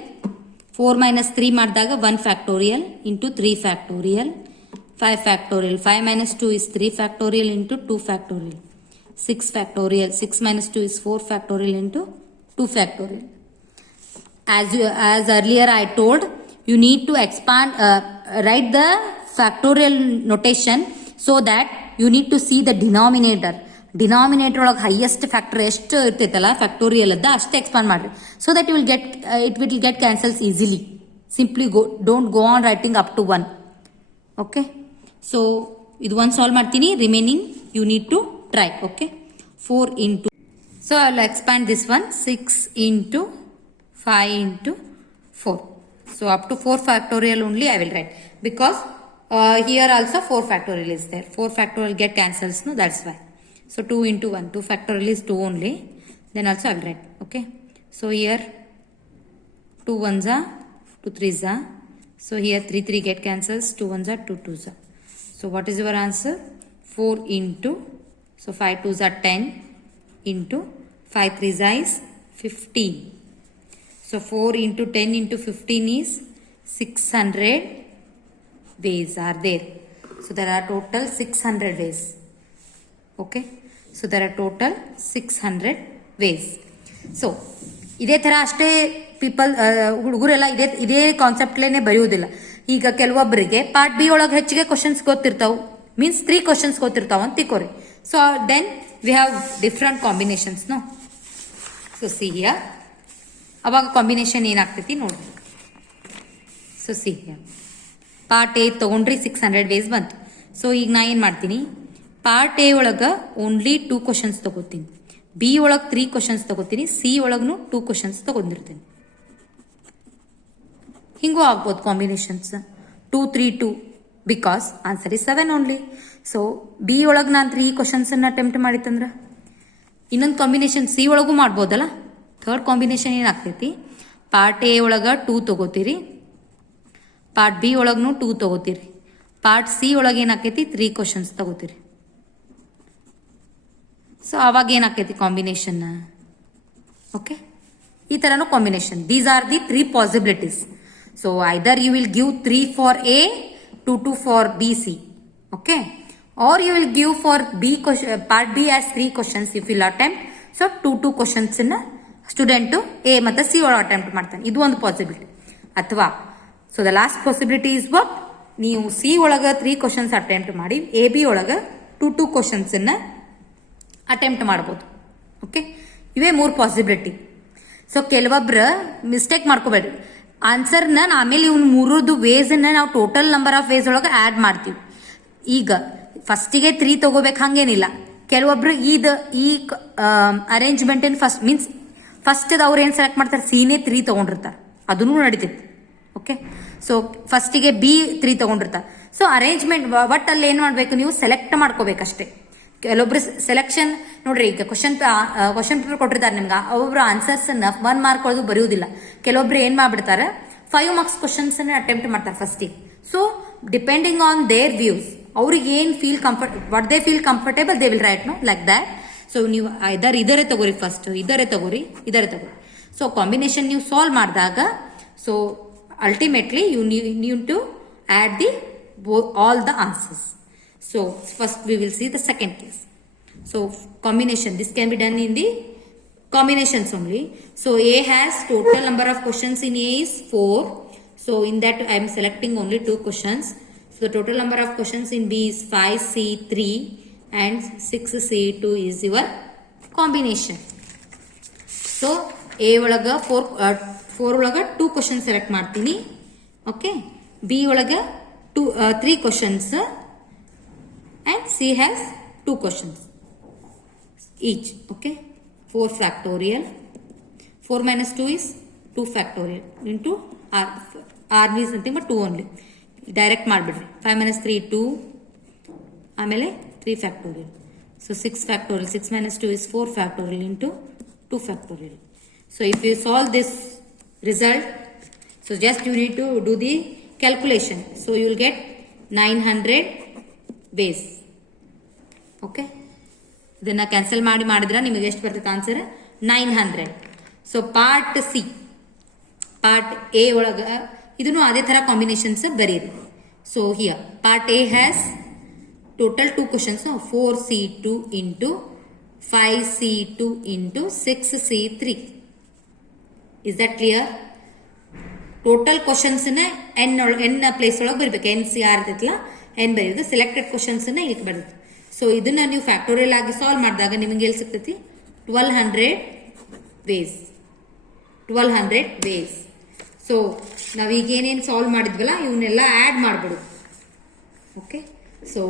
4 ಮೈನಸ್ 3 ಮಾಡಿದಾಗ 1 factorial into 3 factorial 5 factorial 5 minus 2 is 3 factorial into 2 factorial 6 factorial 6 minus 2 is 4 factorial into 2 factorial. As earlier I told, you need to expand, write the factorial notation so that you need to see the denominator. Denominator ಒಳಗೆ highest factor ಎಷ್ಟು ಇರ್ತೈತಲ್ಲ factorial ಅದ ಅಷ್ಟೇ expand ಮಾಡ್ರಿ so that you will get it will get cancels easily. Simply don't go on writing up to 1. Okay, so ಇದು ಒಂದು solve ಮಾಡ್ತೀನಿ, remaining you need to try. Okay, 4 into, so I will expand this one, 6 into 5 into 4. So up to 4 factorial only I will write, because here also 4 factorial is there. 4 factorial get cancels, no, that's why. So 2 into 1, 2 factorial is 2 only, then also I will write. Okay, so here 2 ones are 2 threes are, so here 3 3 get cancels, 2 ones are 2 twos are. So what is your answer? 4 into, so 5 twos are 10 into 5 threes is 15. So 4 into 10 into 15 is 600 ways are there. So there are total 600 ways. Okay, so there are total 600 ways. So ಇದೇ ಥರ ಅಷ್ಟೇ people ಹುಡುಗರೆಲ್ಲ ಇದೇ ಕಾನ್ಸೆಪ್ಟ್ಲೇನೆ ಬರೆಯೋದಿಲ್ಲ. ಈಗ ಕೆಲವೊಬ್ಬರಿಗೆ part B ಒಳಗೆ ಹೆಚ್ಚಿಗೆ questions ಗೊತ್ತಿರ್ತಾವೆ, ಮೀನ್ಸ್ 3 ಕ್ವಶನ್ಸ್ ಗೊತ್ತಿರ್ತಾವ ಅಂತ ತಿಳ್ಕೊರಿ. So then we have different combinations, no. So see here, ಅವಾಗ ಕಾಂಬಿನೇಷನ್ ಏನಾಗ್ತೈತಿ ನೋಡ್ರಿ. So see here, part A ತೊಗೊಂಡ್ರಿ 600 ವೇಸ್ ಬಂತು. ಸೊ ಈಗ ನಾ ಏನು ಮಾಡ್ತೀನಿ, ಪಾರ್ಟ್ ಎ ಒಳಗೆ ಓನ್ಲಿ 2 ಕ್ವಶನ್ಸ್ ತೊಗೋತೀನಿ, ಬಿ ಒಳಗೆ 3 ಕ್ವಶನ್ಸ್ ತೊಗೋತೀನಿ, ಸಿ ಒಳಗೂ 2 ಕ್ವಶನ್ಸ್ ತೊಗೊಂಡಿರ್ತೀನಿ. ಹಿಂಗೂ ಆಗ್ಬೋದು combinations 2 3 2, because answer is 7 only. So B ಒಳಗೆ ನಾನು 3 ಕ್ವಶನ್ಸನ್ನು ಅಟೆಂಪ್ಟ್ ಮಾಡಿತ್ತಂದ್ರೆ ಇನ್ನೊಂದು ಕಾಂಬಿನೇಷನ್ ಸಿ ಒಳಗೂ ಮಾಡ್ಬೋದಲ್ಲ. ಥರ್ಡ್ ಕಾಂಬಿನೇಷನ್ ಏನಾಗ್ತೈತಿ, ಪಾರ್ಟ್ ಎ ಒಳಗೆ 2 ತೊಗೋತೀರಿ, ಪಾರ್ಟ್ ಬಿ ಒಳಗೂ 2 ತೊಗೋತೀರಿ, ಪಾರ್ಟ್ ಸಿ ಒಳಗೆ ಏನಾಕೈತಿ 3 ಕ್ವಶನ್ಸ್ ತೊಗೋತೀರಿ. ಸೊ ಅವಾಗ ಏನಾಕೈತಿ ಕಾಂಬಿನೇಷನ್. ಓಕೆ, ಈ ಥರನೂ combination. These are the 3 possibilities. So either you will give 3 for A, 2 2 for B C. Okay, or you will give for B question, part B as 3 questions if you will attempt. So 2 questions in student A ಮತ್ತು C ಒಳಗೆ attempt ಮಾಡ್ತಾನೆ, ಇದು ಒಂದು possibility. ಅಥವಾ so the last possibility is what, ನೀವು C ಒಳಗೆ 3 questions attempt ಮಾಡಿ A B ಒಳಗೆ 2 ಕ್ವಶನ್ಸನ್ನು ಅಟೆಂಪ್ಟ್ ಮಾಡ್ಬೋದು. ಓಕೆ, ಇವೇ 3 ಪಾಸಿಬಿಲಿಟಿ. ಸೊ ಕೆಲವೊಬ್ರು ಮಿಸ್ಟೇಕ್ ಮಾಡ್ಕೋಬೇಡ್ರಿ, ಆನ್ಸರ್ನ ಆಮೇಲೆ ಇವ್ನು 3 ವೇಸನ್ನು ನಾವು ಟೋಟಲ್ ನಂಬರ್ ಆಫ್ ವೇಸ್ ಒಳಗೆ ಆ್ಯಡ್ ಮಾಡ್ತೀವಿ. ಈಗ ಫಸ್ಟಿಗೆ 3 ತೊಗೋಬೇಕು ಹಂಗೇನಿಲ್ಲ. ಕೆಲವೊಬ್ರು ಈ ಅರೇಂಜ್ಮೆಂಟ್ ಏನು ಫಸ್ಟ್ ಮೀನ್ಸ್ ಫಸ್ಟ್ ಅವ್ರು ಏನು ಸೆಲೆಕ್ಟ್ ಮಾಡ್ತಾರೆ, ಸಿನೇ 3 ತೊಗೊಂಡಿರ್ತಾರೆ, ಅದನ್ನು ನಡೀತೈತಿ. ಓಕೆ, ಸೊ ಫಸ್ಟಿಗೆ ಬಿ 3 ತೊಗೊಂಡಿರ್ತಾರೆ. ಸೊ ಅರೇಂಜ್ಮೆಂಟ್ ಬಟ್ ಅಲ್ಲಿ ಏನು ಮಾಡಬೇಕು, ನೀವು ಸೆಲೆಕ್ಟ್ ಮಾಡ್ಕೋಬೇಕಷ್ಟೇ. ಕೆಲವೊಬ್ರು ಸೆಲೆಕ್ಷನ್ ನೋಡ್ರಿ, ಈಗ ಕ್ವಶನ್ ಪೇಪರ್ ಕೊಟ್ಟಿರ್ತಾರೆ ನಿಮ್ಗೆ, ಒಬ್ಬೊಬ್ರು ಆನ್ಸರ್ಸನ್ನು 1 ಮಾರ್ಕ್ ಒಳಗೆ ಬರೆಯೋದಿಲ್ಲ. ಕೆಲವೊಬ್ರು ಏನು ಮಾಡ್ಬಿಡ್ತಾರೆ, 5 ಮಾರ್ಕ್ಸ್ ಕ್ವಶನ್ಸನ್ನು ಅಟೆಂಪ್ಟ್ ಮಾಡ್ತಾರೆ ಫಸ್ಟಿಗೆ. So depending on their views, ಅವ್ರಿಗೆ ಏನು what they feel comfortable they will write, no like that. So ನೀವು ಇದರೇ ತಗೋರಿ, ಫಸ್ಟ್ ಇದರೇ ತಗೋರಿ. ಸೊ ಕಾಂಬಿನೇಷನ್ ನೀವು ಸಾಲ್ವ್ ಮಾಡಿದಾಗ, so ultimately you need to add the all the answers. So first we will see the second case. So combination, this can be done in the combinations only. So A has total number of questions in A is 4. So in that I am selecting only 2 questions. So the total number of questions in B is 5C3 and 6C2 is your combination. So A ಒಳಗೆ 4 ಒಳಗೆ 2 questions select ಮಾಡ್ತೀನಿ. Okay, B ಒಳಗೆ 3 questions and C has 2 questions each. Okay, 4 factorial, 4 minus 2 is 2 factorial into R is nothing but 2 only. Direct ಮಾಡ್ಬಿಡ್ರಿ. 5 minus 3 2, ಆಮೇಲೆ 3 factorial. So 6 factorial, 6 minus 2 is 4 factorial into 2 factorial. So if you solve this result, so just you need to do the calculation. So you will get 900 ways. Okay, ಇದನ್ನು cancel ಮಾಡಿದ್ರೆ ನಿಮಗೆ ಎಷ್ಟು ಬರ್ತೈತೆ answer, 900. So part C, part A ಒಳಗೆ ಇದನ್ನು ಅದೇ ಥರ combinations ಬರೀರಿ. So here part A has total 2 questions, 4C2 into 5C2 into 6C3. Is that clear? Total ಕ್ವಶನ್ಸ್ನ ಎನ್ ಪ್ಲೇಸ್ ಒಳಗೆ ಬರಬೇಕು. NCR ಇರ್ತೈತಲ್ಲ, ಎನ್ ಬರೆಯೋದು. ಸೆಲೆಕ್ಟೆಡ್ ಕ್ವಶನ್ಸ್ನ ಇಲ್ಲಿ ಬರ್ತೈತೆ. ಸೊ ಇದನ್ನ ನೀವು ಫ್ಯಾಕ್ಟೋರಿಯಲ್ ಆಗಿ ಸಾಲ್ವ್ ಮಾಡಿದಾಗ ನಿಮಗೆ ಎಲ್ಲಿ ಸಿಗ್ತೈತಿ? 1200 ವೇಸ್. 1200 ವೇಸ್. ಸೊ ನಾವೀಗ ಏನೇನು ಸಾಲ್ವ್ ಮಾಡಿದ್ವಲ್ಲ ಇವನ್ನೆಲ್ಲ ಆ್ಯಡ್ ಮಾಡ್ಬಿಡು. Okay, so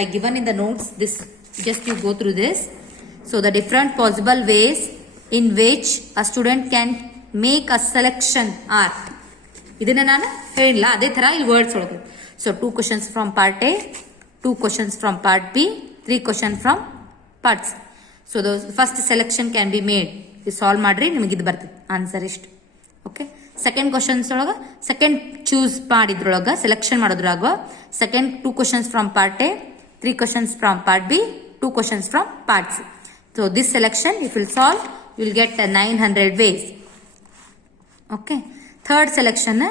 I given in the notes this, just you go through this. So the different possible ways in which a student can make a selection are. ಇದನ್ನ ನಾನು ಹೇಳಿಲ್ಲ, ಅದೇ ಥರ ಇಲ್ಲಿ ವರ್ಡ್ಸ್ ಒಳಗೆ. So 2 questions from part A, 2 questions from part B, 3 question from part C. So the first selection can be made. ಇದು solve ಮಾಡ್ರಿ, ನಿಮಗೆ ಇದು ಬರ್ತದೆ ಆನ್ಸರ್ ಇಷ್ಟು. ಓಕೆ, ಸೆಕೆಂಡ್ ಕ್ವಶನ್ಸ್ ಒಳಗೆ ಸೆಕೆಂಡ್ ಚೂಸ್ ಮಾಡಿದ್ರೊಳಗೆ ಸೆಲೆಕ್ಷನ್ ಮಾಡೋದ್ರಾಗ second 2 questions from part A, 3 questions from part B, 2 questions from part C. So this selection if will solve you will get 900 ways. Okay, third selection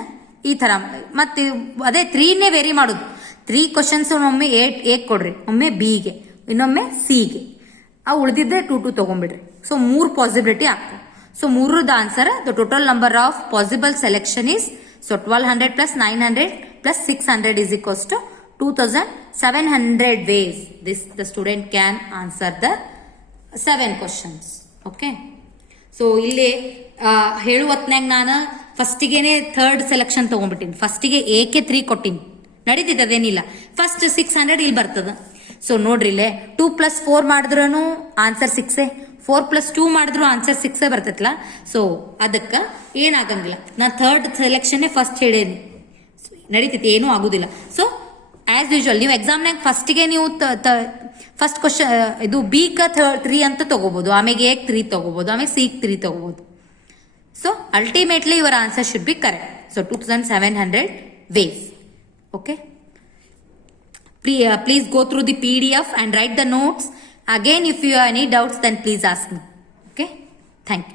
ಈ ಥರ ಮತ್ತೆ ಅದೇ 3ನೇ very ಮಾಡೋದು. 3 questions ಒಮ್ಮೆ A ಕೊಡ್ರಿ, ಒಮ್ಮೆ ಬಿಗೆ, ಇನ್ನೊಮ್ಮೆ ಸಿಗೆ. ಅವು ಉಳಿದಿದ್ದೆ 2 ತೊಗೊಂಡ್ಬಿಡ್ರಿ. ಸೊ 3 ಪಾಸಿಬಿಲಿಟಿ ಆಗ್ತದೆ. ಸೊ 3ದ answer, the total number of possible selection is, so 1200 plus 900 plus 600 is equals to 2700 ways this the student can answer the 7 questions. Okay, so ಇಲ್ಲಿ ಹೇಳುವತ್ನಾಗ ನಾನು ಫಸ್ಟಿಗೆನೆ ಥರ್ಡ್ ಸೆಲೆಕ್ಷನ್ ತೊಗೊಂಡ್ಬಿಟ್ಟಿನಿ. ಫಸ್ಟಿಗೆ ಎಕೆ 3 ಕೊಟ್ಟಿನಿ, ನಡೀತೈತೆ, ಅದೇನಿಲ್ಲ. ಫಸ್ಟ್ 600 ಇಲ್ಲಿ ಬರ್ತದೆ. So ನೋಡ್ರಿ ಇಲ್ಲೇ 2 + 4 ಮಾಡಿದ್ರೂ ಆನ್ಸರ್ 6, 4 + 2 ಮಾಡಿದ್ರು ಆನ್ಸರ್ 6 ಬರ್ತೈತಲ್ಲ. ಸೊ ಅದಕ್ಕೆ ಏನಾಗಂಗಿಲ್ಲ, ನಾನು ಥರ್ಡ್ ಸೆಲೆಕ್ಷನ್ನೇ ಫಸ್ಟ್ ಹೇಳೇನಿ, ನಡೀತೈತಿ, ಏನೂ ಆಗೋದಿಲ್ಲ. ಸೊ ಆಸ್ ಯೂಶುವಲ್ ನೀವು ಎಕ್ಸಾಮ್ನಾಗ ಫಸ್ಟಿಗೆ ನೀವು ಫಸ್ಟ್ ಕ್ವಶನ್ ಇದು ಬಿಕ 3 ಅಂತ ತಗೋಬಹುದು, ಆಮೇಲೆ ಎ 3 ತಗೋಬಹುದು, ಆಮೇಲೆ ಸಿ 3 ತಗೋಬಹುದು. So ultimately your answer should be correct. So 2700 ways. Okay, please go through the PDF and write the notes. Again, if you have any doubts, then please ask me. Okay, thank you.